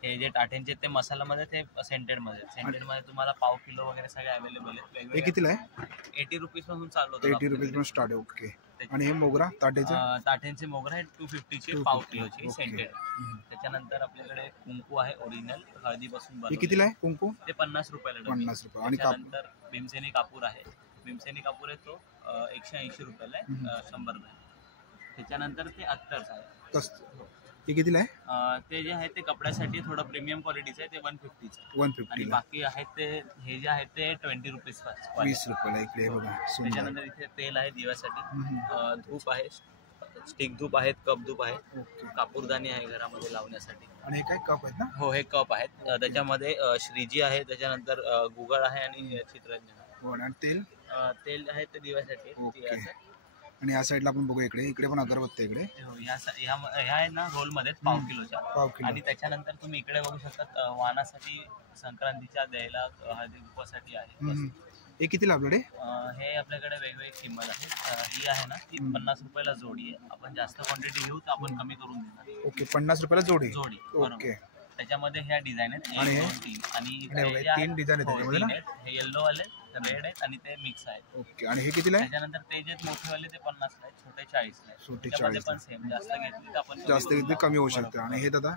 हे जे टाठेंचे ते मसाल्यामध्ये ते सेंटेडमध्ये. सेंटेडमध्ये तुम्हाला पाव किलो वगैरे सगळे अवेलेबल आहेत. हे वेगवेगळे कितीला आहे? 80 रुपीज पासून चालू होतं. 80 रुपीज पण स्टार्ट आहे. ओके. आणि हे मोगरा ताटेचं? ताठेंचे मोगरा आहे 250चे 250. पाव किलोची ओके. सेंटेड. त्याच्यानंतर आपल्याकडे कुंकू आहे ओरिजिनल हळदीपासून हे बनवलेलं. कितीला आहे कुंकू? ते 50 रुपयाला डबी. 50 रुपये. आणि कापूर? त्याच्यानंतर भीमसेनी कापूर आहे. भीमसेनी कापूर आहे तो 180 रुपयाला आहे. 100 नाही. त्याच्यानंतर ते अत्तरचं आहे. कसं? हे कितीला आहे? ते जे आहे ते कपड्यासाठी थोडं प्रीमियम क्वालिटीचं आहे. ते 150चं आहे. 150 आणि ला. बाकी आहेत ते हे जे आहेत ते 20 रुपीज 20 रुपयाला. इकडे हे बघा सुंदर. त्याच्यानंतर इथे तेल आहे दिव्यासाठी. धूप आहे, स्टिक धूप आहेत, कप धूप आहे, ओके. कापूरदानी आहे घरामध्ये लावण्यासाठी. आणि हे काय कप आहेत ना? हो हे कप आहेत. त्याच्यामध्ये श्रीजी आहे, त्याच्यानंतर गुगळ आहे आणि चित्रंजन आहे. हो. आणि तेल? तेल आहे ते दिव्यासाठी. ओके. दिव्याचं. आणि या साईडला आपण बघू. इकडे पण अगरबत्ती आहे. इकडे हो, ह्या आहे ना रोलमध्ये पाव किलोच्या. पाव किलो. आणि त्याच्यानंतर तुम्ही इकडे बघू शकता वाणासाठी संक्रांतीच्या द्यायला हळदी कुंकवासाठी आहे. हे कितीला आपल्याकडे? हे आपल्याकडे वेगवेगळी किंमत आहे. ही आहे ना ती 50 रुपयाला जोडी आहे. आपण जास्त क्वांटिटी घेऊ तर आपण कमी करून देणार. ओके. 50 रुपयाला जोडी. जोडी ओके. बरोबर. त्याच्यामध्ये ह्या डिझाईन आहेत आणि 1, हे? 2, 3 आणि आणि हे हे जे आहे- 3 डिझाईन आहेत हो, त्याच्यामध्ये 3 ना? आहेत. हे येल्लो वाले, रेड आहेत आणि ते मिक्स आहेत. ओके. आणि हे कितीला आहे? त्याच्यानंतर ते जे मोठेवाले ते 50 ला आहेत, छोटे 40 ला आहेत. छोटे त्याच्यामध्ये 40 पण सेम जास्त घेतली तर आपण कमी जास्त करून किती कमी होऊ शकते. बरोबर. आणि हे दादा?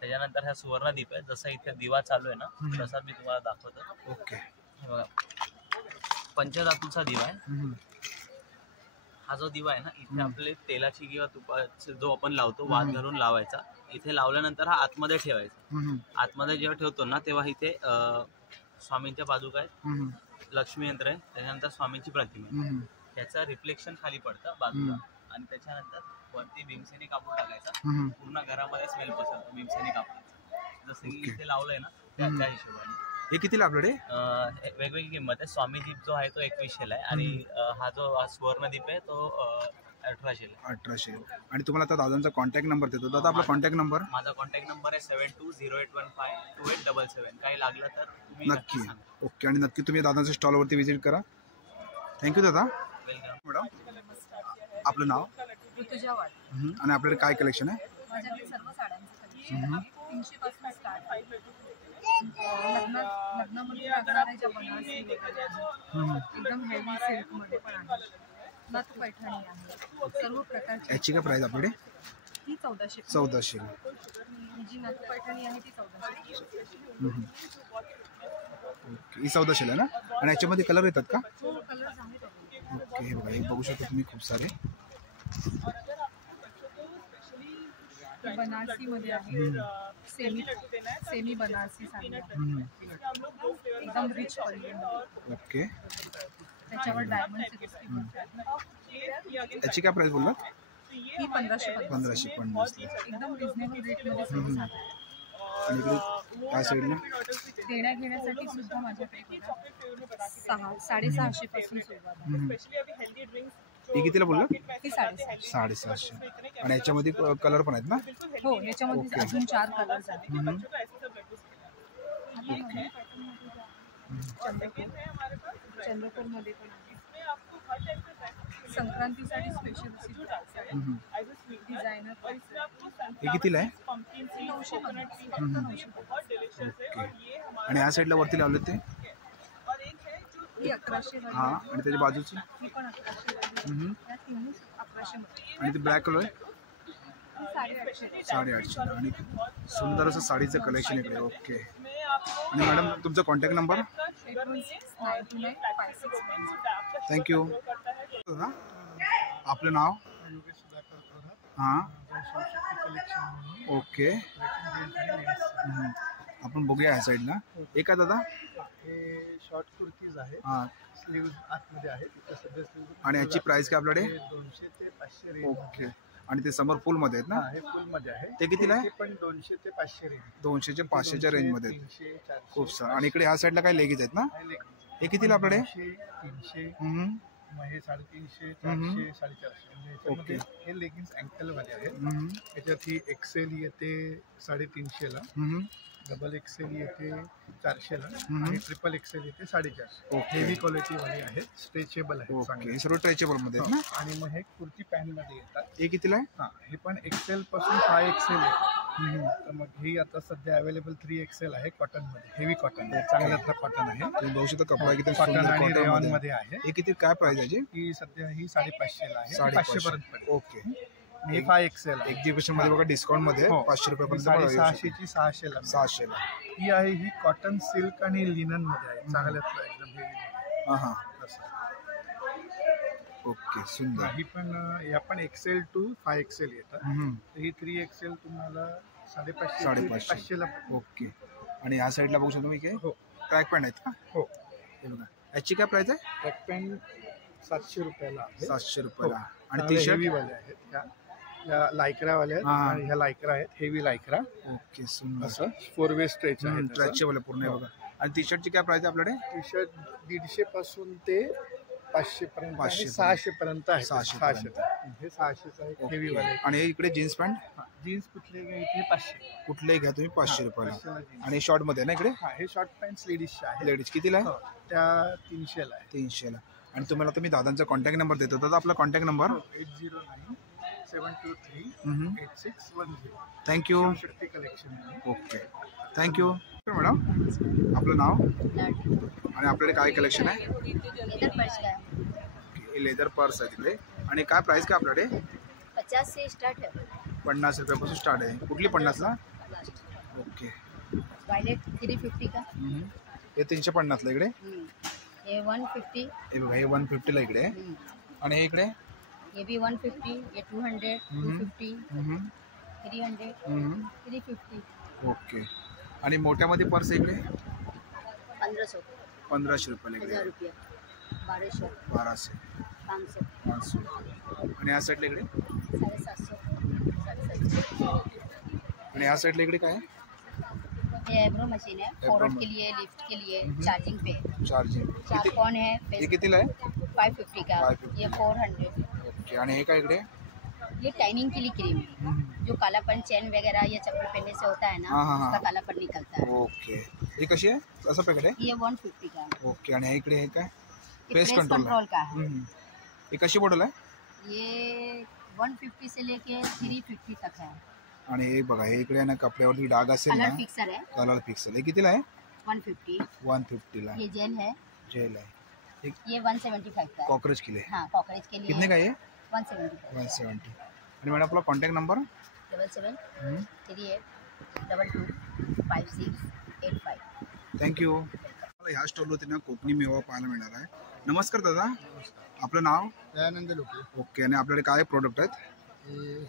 त्याच्यानंतर हा सुवर्ण दीप आहे. जसं इथे दिवा चालू आहे ना तसा मी तुम्हाला दाखवतो. ओके. हे बघा पंचधातूचा दिवा आहे. हा जो दिवा आहे ना इथे आपले तेलाची किंवा तुपाची जो आपण लावतो वात घालून लावायचा. इथे लावल्यानंतर हा आतमध्ये ठेवायचा. आतमध्ये जेव्हा ठेवतो ना तेव्हा इथे स्वामींच्या पादुका आहेत, लक्ष्मी यंत्र आहे, त्याच्यानंतर स्वामींची प्रतिमा आहे. त्याचं रिफ्लेक्शन खाली पडतं बाजूला. आणि त्याच्यानंतर वरती भीमसेनी कापूर टाकायचा. पूर्ण घरामध्ये स्मेल पसरतो भीमसेनी कापूर. जसं की इथे लावलंय ना त्या हिशोबाने. हे कितीला आपल्याकडे? वेगवेगळी किंमत आहे. स्वामी दीप जो आहे तो 2100 आहे आणि हा जो स्वर्णदीप आहे तो 1800 आहे. 1800. आणि तुम्हाला आता दादांचा कॉन्टॅक्ट नंबर देतो. दादा आपला कॉन्टॅक्ट नंबर? माझा कॉन्टॅक्ट नंबर आहे 7208152877. काही लागलं तर तुम्ही नक्की. सांगा. ओके. आणि नक्की तुम्ही दादांच्या स्टॉलवरती व्हिजिट करा. थँक्यू दादा. वेलकम. मॅडम आपलं नाव? ऋतुजा वाट. आणि आपल्याकडे काय कलेक्शन आहे? माझ्याकडे सर्व साड्यांचं कलेक्शन 300 पासून स्टार्ट आहे. लग्नामध्ये लागणाऱ्या ज्या बनारसी वगैरे आहेत, एकदम हेवी सिल्क मध्ये पण आहे. नथ पैठणी आहे, सर्व प्रकारची. याची काय प्राइस आपल्याकडे? ही 1400. 1400. ही जी नथ पैठणी आहे ती 1400. ओके, ही 1400 आहे ना? आणि याच्यामध्ये कलर येतात का? हो, कलर्स आहेत. ओके, हे बघा, हे बघू शकता तुम्ही खूप सारे. बनारसी मध्ये आहे, सेमी बनारसी साडी आहे. एकदम रिच क्वालिटी. ओके, त्याच्यावर डायमंडची याची काय प्राइस बोललात? ही 1550. 1550. एकदम रिझनेबल रेट मध्ये सर्व साड्या. आणि इकडे काय साईडला? देण्या घेण्यासाठी सुद्धा माझ्याकडे 650 पासून सुरुवात आहे. हे कितीला बोललात? ही 750. 750. आणि याच्यामध्ये कलर पण आहेत ना? हो, याच्यामध्ये ओके. अजून 4 कलर्स आहेत. चंद्रपूर मध्ये पण आहे. संक्रांतीसाठी स्पेशल डिझायनर. हे कितीला आहे? 950. ओके. आणि ह्या साईडला वरती लावले ते? ही 1100 वाली हां, आहे. आणि त्याच्या बाजूची? ही पण 1100 वाली आहे. या तिन्ही 1100 मध्ये. आणि ते ब्लॅक कलर आहे? ही 850. 850. आणि सुंदर असं साडीचं कलेक्शन इकडे. ओके. आणि मॅडम तुमचा कॉन्टॅक्ट नंबर? 816-929-5610. थँक्यू. आपलं नाव? हां, ओके. आपण बघूया ह्या साईडला. एक आहे दादा? हे शॉर्ट कुर्तीज आहे, हां. स्लीव्ज आतमध्ये आहे. तिथं सध्या sleeves आणि याची प्राइस काय आपल्याकडे? 200 ते 500 रेंज. ओके. आणि ते समोर फुलमध्ये आहेत ना? हे फुल मध्ये आहे. ते कितीला आहे? ते पण 200 ते 500 रेंज. 200 ते 500च्या रेंजमध्ये आहेत. 300, 400. खूप सारं. आणि इकडे ह्या साईडला काय लेगीज आहेत ना? आहे leggings. हे कितीला आपल्याकडे? 200, 300, हम्म, मग हे 350, हम्म. 400, 450. म्हणजे याच्यामध्ये हे लेगिन्स अँकल मध्ये आहेत. हम्म, याच्यात ही एक्सेल येते 350 ला, हम्म. डबल एक्सेल येते 400 ला, हम्म. आणि ट्रिपल एक्सेल येते 450. ओके. हेवी क्वालिटी वाले आहेत, स्ट्रेचेबल आहेत ओके. चांगले. हे सर्व ट्रेचेबल मध्ये आहेत हो. ना? आणि मग हे कुर्ती पॅन्ट मध्ये येतात. हे कितीला आहे? हा, हे पण एक्सेल पासून 5 एक्सेल आहे. तर मग ही आता सध्या अवेलेबल 3 एक्सेल आहे कॉटन मध्ये, हेवी कॉटन, चांगल्यातलं कॉटन आहे. तुम्ही बघू शकता कपडा किती कॉटन सुंदर आणि कॉटन रेयॉन मध्ये. मध्ये आहे. हे किती काय प्राइस आहे याची? ही सध्या ही 550 ला आहे, 550 पर्यंत पडेल. ओके. ही 5 एक्सेल आहे. एक्झिबिशन मध्ये बघा डिस्काउंट मध्ये हो. 500 रुपयापर्यंत 650 ची 600 ला. 600 ला. ही आहे, ही कॉटन सिल्क आणि लिनन मध्ये आहे, चांगल्यातलं एकदम हेवी. हां हां. ओके, सुंदर. ही पण या पण एक्सेल टू 5 एक्सेल येतात. हम्म. तर ही 3 एक्सेल तुम्हाला 550 550. 500 ला पडेल. ओके. आणि ह्या साईडला बघू शकतो मी काय हो ट्रॅक पॅन्ट आहेत का? हो. हे बघा, याची काय प्राइस आहे? ट्रॅक पॅन्ट 700 रुपयाला आहे. 700 रुपयाला. आणि चांगले टी शर्ट? हेवी वाले आहेत, या लायक्रा वाले आहेत. हा. आणि ह्या लायक्रा आहेत, हेवी लायक्रा. ओके, सुंदर. असं 4 वे स्ट्रेच आहे. ट्रॅचेबल आहे पूर्ण. हे बघा. आणि टी शर्टची काय प्राइस आहे आपल्याकडे? टी शर्ट 150 पासून ते 500 पर्यंत, 500 600 पर्यंत आहे. 600 600 हे 600 आहे, हेवी वाले. आणि हे इकडे जीन्स पॅन्ट जीन्स कुठले घ्यायचे? 500. कुठलेही घ्या तुम्ही 500 रुपयाला. 500 ला jeans. आणि शॉर्ट मध्ये आहे ना इकडे? हा, हे शॉर्ट पॅन्ट लेडीजचे आहे. लेडीज कितीला आहे? हो, त्या 300 ला आहे. 300 ला. आणि तुम्हाला तुम्ही दादांचा कॉन्टॅक्ट नंबर देतो. दादा आपला कॉन्टॅक्ट नंबर? 809-723-8610. थँक्यू. शक्ती कलेक्शन. Okay, thank you madam. आपलं नाव आणि आपल्याकडे काय कलेक्शन आहे? लेदर पर्स आहे तिकडे. आणि काय प्राइस काय आपल्याकडे? 50 से स्टार्ट है. 50 रुपयापासून स्टार्ट आहे. कुठली 50ला? ओके. वायलेट 350 का. हे 350ला इकडे. ये 150. हे बघा, हे 150ला इकडे आहे. आणि हे इकडे? ये भी 150. ये 200, 250, 300, 350. ओके. आणि मोठ्यामध्ये पर्स इकडे? 1500. 1500 रुपयाला 1000 इकडे. रुपया. 1200, 1200, 500, 500. आणि ह्या साईडला इकडे? 750, 750. आणि ह्या साईडला इकडे काय आहे? ये आईब्रो मशीन है, फॉरवर्ड के लिए, लिफ्ट के लिए, चार्जिंग पे. चार्जिंग. चारकॉन है, हे कितीला आहे? 550 का. 550. ये 400. ओके. आणि हे काय इकडे? ये टाइनिंग के लिए क्रीम है, जो कालापन चैन वगैरह या चप्पल पहनने से होता है ना, हाँ, हाँ, हाँ. उसका कालापन निकलता है. ओके. ही कशी आहे? कसं पॅकेट आहे? ये 150 का है. ओके. आणि हे इकडे हे काय? ये प्रेस प्रेस कंट्रोल कंट्रोल का है. ही कशी बॉटल आहे? ये 150 से लेके 350 तक है. आणि हे बघा, हे इकडे आहे ना कपड्यावरती डाग असेल ना, कलर फिक्सर है कलर फिक्स आहे. हे कितीला आहे? 150. 150ला. ये जेल है, जेल आहे. ये 175 का है। कॉकरोच के लिए। हाँ, कॉकरोच के लिए कितने का ये? 175। 170। आणि मॅडम आपला कॉन्टॅक्ट नंबर? 7738225685। थँक्यू। मला ह्या स्टॉलवरती ना कोकणी मेवा पाहायला मिळणार आहे. नमस्कार दादा, आपलं नाव? दयानंद लोके. ओके. आणि आपल्याकडे काय प्रोडक्ट आहेत?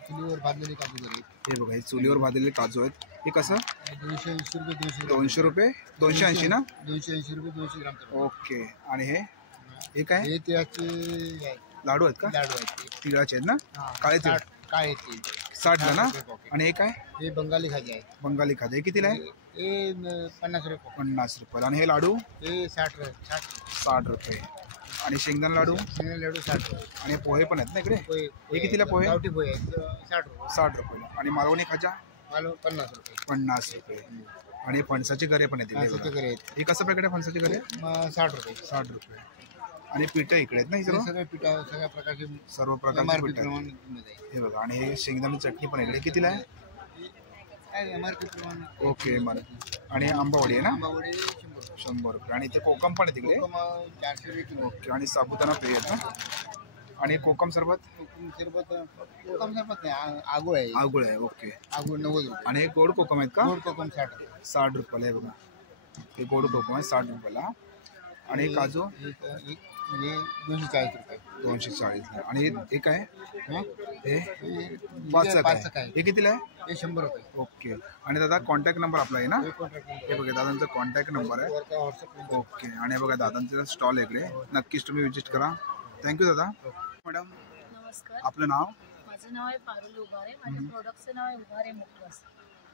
चुलीवर भाजलेले काजू आहेत. हे बघा, हे चुलीवर भाजलेले काजू आहेत. हे कसं? 280 रुपये 200 रुपये 280 ना? 280 रुपये 200 ग्राम. ओके. आणि हे काय? हे तिळाचे लाडू आहेत का? लाडू आहेत. तिळाचे आहेत ना? काळे तीळ. काळे तीळ 60 ला ना? आणि हे काय? हे बंगाली खाजे आहे. बंगाली खाते. हे कितीला आहे? हे 50 रुपये. 50 रुपयाला. आणि हे लाडू? हे 60 रुपये. आणि शेंगदाणा लाडू? लाडू 60 रुपये. आणि पोहे पण आहेत ना इकडे? हे कितीला पोहे? गावठी पोहे आहेत 60 रुपयाला. आणि मालवणी खाजा? 50 रुपये. 50 रुपये. आणि फणसाचे गरे पण आहेत. हे कसं पॅकेट आहे फणसाचे गरे? 60 रुपये. 60 रुपये. आणि पिठं इकडे आहेत ना? हे सगळे पिठा सगळ्या प्रकारचे सर्व प्रकारचे पिठं आहेत. हे बघा. आणि हे शेंगदाणे चटणी पण इकडे कितीला आहे? ओके. आणि आंबावडी आहे ना? 100 रुपये. आणि इथे कोकम पण आहे तिकडे? 400 रुपये. ओके. आणि साबुदाणा पेय आहेत ना? आणि कोकम सरबत? आगुळ आहे. आगुळ आहे. ओके. आगुळ 90 रुपये. आणि हे गोड कोकम आहेत का? गोड कोकम 60 रुपयाला आहे बघा. हे गोड कोकम आहे 60 रुपयाला. आणि काजू? हे 240 रुपये. 240. आणि हे काय? हे 5 काय? हे कितीला आहे? हे 100 रुपये. ओके. आणि दादा कॉन्टॅक्ट नंबर आपला आहे ना? हे कॉन्ट्रॅक्ट हे बघा दादांचा कॉन्टॅक्ट नंबर आहे. ओके. आणि बघा दादांचा स्टॉल आहे इकडे, नक्कीच तुम्ही विजिट करा. थँक्यू दादा. मॅडम नमस्कार, आपलं नाव? माझं नाव आहे पारुल उभारे. माझ्या प्रोडक्टचं नाव आहे उभारे मुखवास.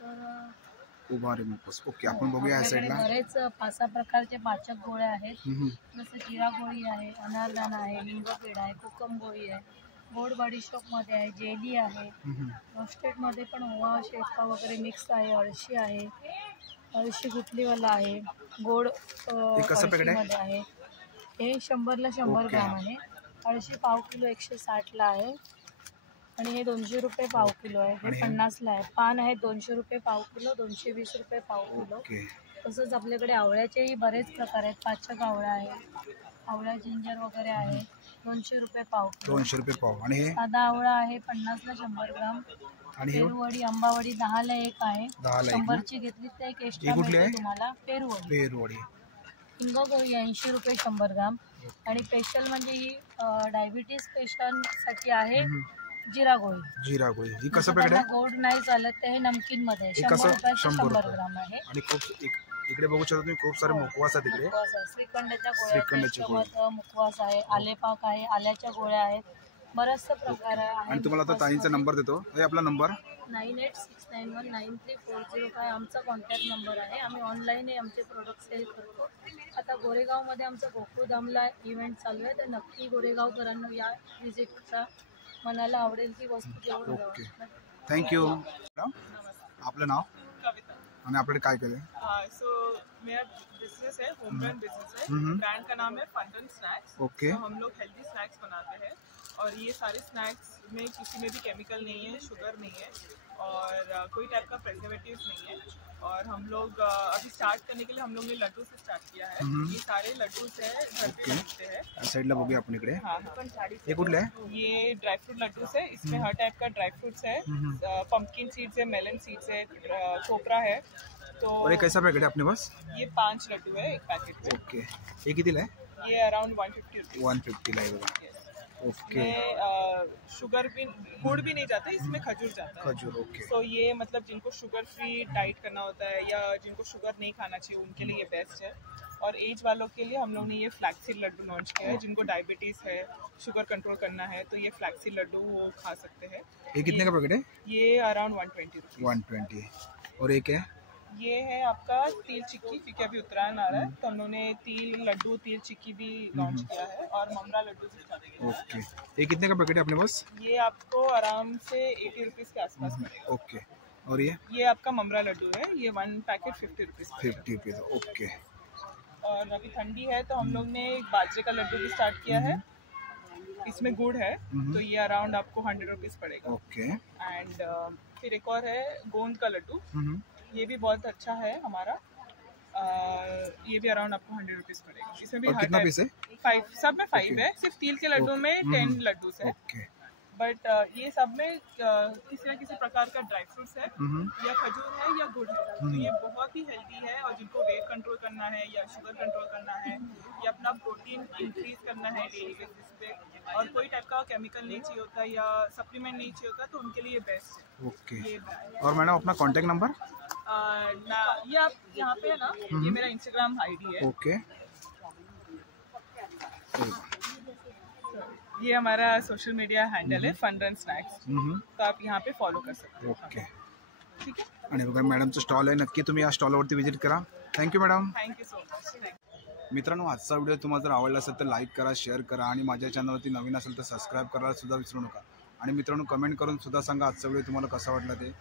तर उभारे मुखवास. ओके. आपण बघूया या आपल्याकडे साईडला. बरेच 5-6 प्रकारचे पाचक गोळ्या आहेत. जसं जिरा गोळी आहे, अनारदाना आहे, लिंगपेढा आहे, कोकम गोळी आहे, गोड बडीशोपमध्ये आहे, जेली आहे, रोस्टेडमध्ये पण ओवा शेपा वगैरे मिक्स आहे, अळशी आहे, अळशी गुटलीवाला आहे, गोड अळशीमध्ये आहे. हे 100ला 100 ग्राम आहे. अळशी पाव किलो 160ला आहे. आणि हे 200 रुपये पाव किलो आहे. हे 50ला आहे. पान आहे 200 रुपये पाव किलो, 220 रुपये पाव किलो. तसंच आपल्याकडे आवळ्याचेही बरेच प्रकार आहेत. पाचक आवळा आहे, आवळा जिंजर वगैरे आहे, 200 रुपये पाव किलो. 200 रुपये पाव. आणि हे साधा आवळा आहे 50ला 100 ग्राम. आणि पेरूवडी आंबावडी 10ला एक आहे. 100ची घेतली तर एक एक्स्ट्रा मिळते तुम्हाला. पेरूवडी. हिंग गोळी 80 रुपये 100 ग्राम. आणि स्पेशल म्हणजे ही डायबिटीज पेशंटसाठी आहे जिरा गोळी. ही कसं पॅकेट आहे? गोड नाही चालत तर हे नमकीन मध्ये 100 रुपयाचं 100 ग्राम आहे. आणि खूप इकडे बघू शकता तुम्ही, खूप सारे मुखवास आहेत इकडे. श्रीखंडाच्या गोळ्या, मुखवास आहे, आलेपाक आहे, आल्याच्या गोळ्या आहेत, बरेचसे प्रकार आहे. आणि तुम्हाला आता ताईंचा नंबर देतो. हे आपला नंबर 9869193405 आमचा कॉन्टॅक्ट नंबर आहे. आम्ही ऑनलाईन आमचे प्रोडक्ट सेल करतो. आता गोरेगावमध्ये आमचा गोकुळधामला इव्हेंट चालू आहे, तर नक्की गोरेगावकरांना या व्हिजिट करा. मनाला आवडेल ती वस्तू घेऊन जावा. थँक्यू. आपलं नाव? आणि आपल्याकडे काय केलं? सो मेरा बिजनेस है, होम ब्रांड बिजनेस है. ब्रांड का नाम है फंटन स्नैक्स. ओके. हम लोग हेल्दी स्नैक्स बनाते हैं और ये सारे स्नैक्स में किसी में भी केमिकल नहीं है, शुगर नहीं है और कोई टाइप का प्रिजर्वेटिव नहीं है. और हम लोग अभी स्टार्ट करने के लिए हम लोग ने लड्डू से स्टार्ट किया है. ये सारे लड्डू है घर पे बनते हैं. साइडला बघूया आपण इकडे. हाँ, ये कुठले आहे? ये ड्राई फ्रूट लड्डूस है. इसमें हर टाइप का ड्राई फ्रूट्स है. पंपकिन सीड्स है, मेलन सीड्स है, कोपरा है. तो और ये कैसा पैकेट है अपने पास? ये 5 लड्डू है एक पैकेट में. ओके. ये कितीला आहे? ये अराउंड 150 रुपीज. 150 ला आहे बघा. ओके. शुगर भी, गुड़ भी नहीं जाता, इसमें खजूर जाता है. खजूर. ओके. तो ये मतलब जिनको शुगर फ्री डाइट करना होता है या जिनको शुगर नहीं खाना चाहिए उनके लिए ये बेस्ट है. और एज वालों के लिए हम लोग ने ये फ्लैक्सीड लड्डू लॉन्च किया है. जिनको डायबिटीज़ है, शुगर कंट्रोल करना है तो ये फ्लैक्सीड लड्डू वो खा सकते हैं. ये कितने का पैकेट है? ये अराउंड 120 रुपीज़. 120. और एक है? ये है आपका तिल चिक्की, क्योंकि अभी उत्तरायण आ रहा है तो हम लोगों ने तिल लड्डू, तिल चिक्की भी लॉन्च किया है और ममरा लड्डू भी स्टार्ट किया है. ओके. ये कितने का पैकेट है अपने पास? ये आपको आराम से 80 रुपीज़ के आसपास पड़ेगा. ओके. और ये आपका ममरा लड्डू है. ये 1 पैकेट 50 रुपीज़. 50 रुपीज़. ओके. और अभी ठंडी है तो हम लोग ने बाजरे का लड्डू भी स्टार्ट किया है. इसमें गुड़ है तो ये अराउंड आपको 100 रुपीज़ पड़ेगा. ओके. एंड फिर एक और है गोंद का लड्डू. ये भी बहुत अच्छा है हमारा. ये भी अराउंड आपको 100 रुपीज पड़ेगा। इसमें भी और कितना पीस है? 5, सब में 5 Okay. है। सिर्फ तिल के लड्डू में 10 लड्डू है, ओके। बट ये सब में किसी न किसी प्रकार का ड्राई फ्रूट्स है या खजूर है या गुड़ है। तो ये बहुत ही हेल्दी है, और जिनको वेट कंट्रोल करना है या शुगर कंट्रोल करना है या अपना प्रोटीन इंक्रीज करना है डेली बेसिस पे, और कोई टाइप का केमिकल नहीं चाहिए होता या सप्लीमेंट नहीं चाहिए होता, तो उनके लिए ये बेस्ट है। ओके। ये brand। और मैडम अपना कॉन्टैक्ट नंबर? ये आप यहाँ पे है ना, ये मेरा इंस्टाग्राम आईडी है। ओके। ये हमारा सोशल मीडिया हैंडल है फन रन स्नॅक्स, तो आप यहाँ पे फॉलो कर सकते हो। ओके। ठीक है, आणि बघा मॅडमचं स्टॉल आहे, नक्की तुम्ही या स्टॉलवरती व्हिजिट करा। Thank you madam. Thank you so much. मित्रांनो, आजचा व्हिडिओ तुम्हाला जर आवडला असेल तर लाईक करा, शेअर करा आणि माझ्या चॅनलवरती नवीन असेल तर सबस्क्राईब करायला सुद्धा विसरू नका। आणि मित्रांनो, कमेंट करून सुद्धा सांगा आजचा व्हिडिओ तुम्हाला कसा वाटला ते।